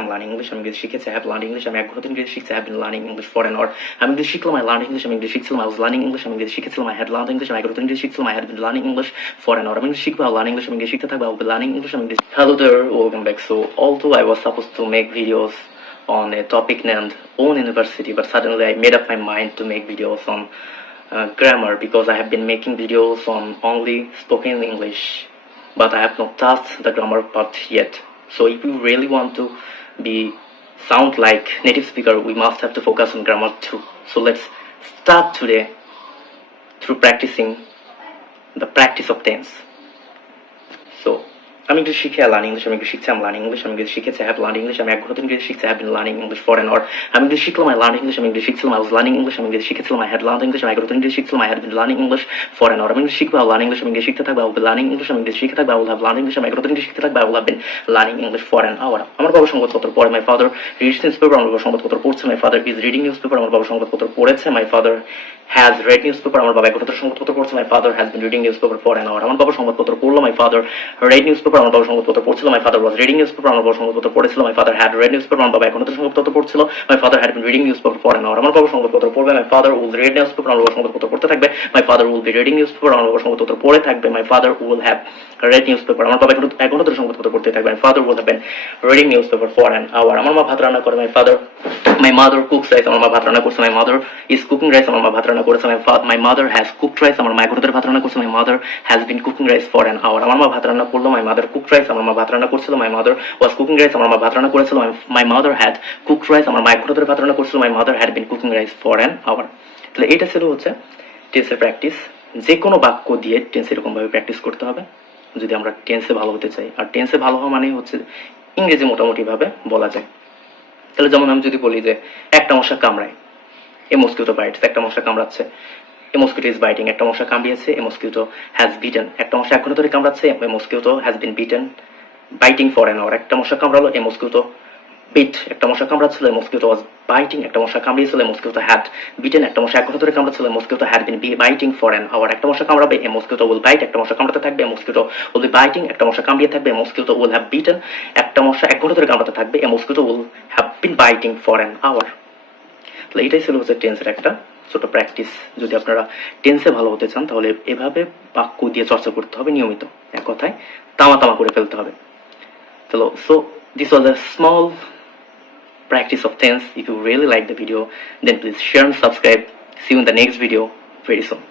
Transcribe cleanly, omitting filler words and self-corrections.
I'm learning English, I'm English শিখেছি, I have learned English, আমি 1 ঘন্টা ইংরেজি শিখছি, I have been learning English for an hour. আমি ইংলিশ শিখলাম, I learned English, আমি ইংলিশ শিখছিলাম, I was learning English, আমি ইংলিশ শিখেছিলাম, I had learned English, আমি 1 ঘন্টা ইংরেজি শিখছিলাম, I had been learning English for an hour. আমি ইংলিশ শিখবো, I'll learn English, আমি ইংলিশ শিখতে থাকবো, I will be learning English, আমি English. Hello there, welcome back. So although I was supposed to make videos on a topic named own university, but suddenly I made up my mind to make videos on grammar, because I have been making videos on only spoken English, but I have not touched the grammar part yet. So if you really want to sound like native speaker, we must have to focus on grammar too. So let's start today through practicing the practice of tense. So আমি English শিখে learning English, আমি English শিখছি, আমি learning English, আমি English শিখেছি, I have learned English, আমি 1 ঘন্টা ইংরেজি শিখছি, I have been learning English for an hour. আমি ইংলিশ শিখলাম, I learned English, আমি ইংলিশ শিখছিলাম, I was learning English, আমি ইংলিশ শিখেছিলাম, I had learned English, আমি 1 ঘন্টা ইংরেজি শিখছিলাম, I had been learning English for an hour. আমি ইংলিশ শিখবো, I'll learn English, আমি ইংলিশ শিখতে থাকবো, I will be learning English, আমি ইংলিশ শিখতে থাকবো, I will have learned English, আমি 1 ঘন্টা ইংরেজি শিখতে থাকবো, I will have been learning English for an hour. আমার বাবা সংবাদপত্র পড়ে, my father reads newspaper, আমার বাবা সংবাদপত্র পড়ছে, my father is reading newspaper, আমার বাবা সংবাদপত্র পড়েছে, my father has read newspaper, আমার বাবা 1 ঘন্টা সংবাদপত্র পড়ছে, my father has been reading newspaper for an hour. আমার বাবা সংবাদপত্র পড়লো, my father read newspaper, আমার বাবা সংবাদপত্র পড়ছিল, my father was reading newspaper, আমার বাবা সংবাদপত্র পড়েছিল, my father had read newspaper, আমার বাবা 1 ঘন্টা সংবাদপত্র পড়ছিল, my father had been reading newspaper for an hour. আমার বাবা সংবাদপত্র পড়বে, my father will read newspaper, আমার বাবা সংবাদপত্র পড়তে থাকবে, my father will be reading newspaper, আমার বাবা সংবাদপত্র পড়ে থাকবে, my father will have read newspaper, আমার বাবা 1 ঘন্টা ধরে সংবাদপত্র পড়তে থাকবে, my father will have been reading newspaper for an hour. আমার মা ভাত রান্না করে, my mother cooks rice, আমার মা ভাত রান্না করছে, my mother is cooking rice, আমার মা ভাত রান্না করেছে, my mother has cooked rice, আমার মা 1 ঘন্টা ধরে ভাত রান্না করছে, my mother has been cooking rice for an hour. আমার মা ভাত রান্না করলো, my mother cooked rice, আমার মা ভাত রান্না করছিল, my mother was cooking rice, আমার মা ভাত রান্না করেছিল, my mother had cooked rice, আমার মা 1 ঘন্টা ধরে ভাত রান্না করছিল, my mother had been cooking rice for an hour. তাহলে এটা ছিল হচ্ছে টেন্সের প্র্যাকটিস। যে কোনো বাক্য দিয়ে টেন্স এরকম ভাবে প্র্যাকটিস করতে হবে যদি আমরা টেন্সে ভালো হতে চাই। আর টেন্সে ভালো হওয়া মানে হচ্ছে ইংরেজি মোটামুটি ভাবে বলা যায়। তাহলে যেমন আমি যদি বলি যে একটা মশা কামড়ায়, এ মস্কিটো বাইটস, একটা মশা কামড়াচ্ছে, এ মস্কিটো ইজ বাইটিং, একটা মশা কামড়িয়েছে, এ মস্কিটো হ্যাজ বিটেন, একটা মশা 1 ঘন্টা ধরে কামড়াচ্ছে, a mosquito has been bitten biting for an hour, একটা মশা কামড়ালো, এ মস্কিটো বিট, একটা মশা কামড়াচ্ছিল, এ মস্কিটো ওয়াজ বাইটিং, একটা মশা কামড়িয়েছিল, এ মস্কিটো হ্যাড বিটেন, একটা মশা 1 ঘন্টা ধরে কামড়াচ্ছিল, a mosquito had been biting for an hour, একটা মশা কামড়াবে, এ মস্কিটো উইল বাইট, একটা মশা কামড়াতে থাকবে, a mosquito will be biting, একটা মশা কামড়িয়ে থাকবে, a mosquito will have bitten, একটা মশা 1 ঘন্টা ধরে কামড়াতে থাকবে, a mosquito will have been biting for an hour. তাহলে এটাই ছিল হচ্ছে টেন্সের একটা ছোট প্র্যাকটিস। যদি আপনারা টেন্সে ভালো হতে চান তাহলে এভাবে বাক্য দিয়ে চর্চা করতে হবে নিয়মিত, এক কথায় তামা করে ফেলতে হবে। So this was a small practice of tense. If you really like the video, then please share and subscribe. See you in the next video very soon.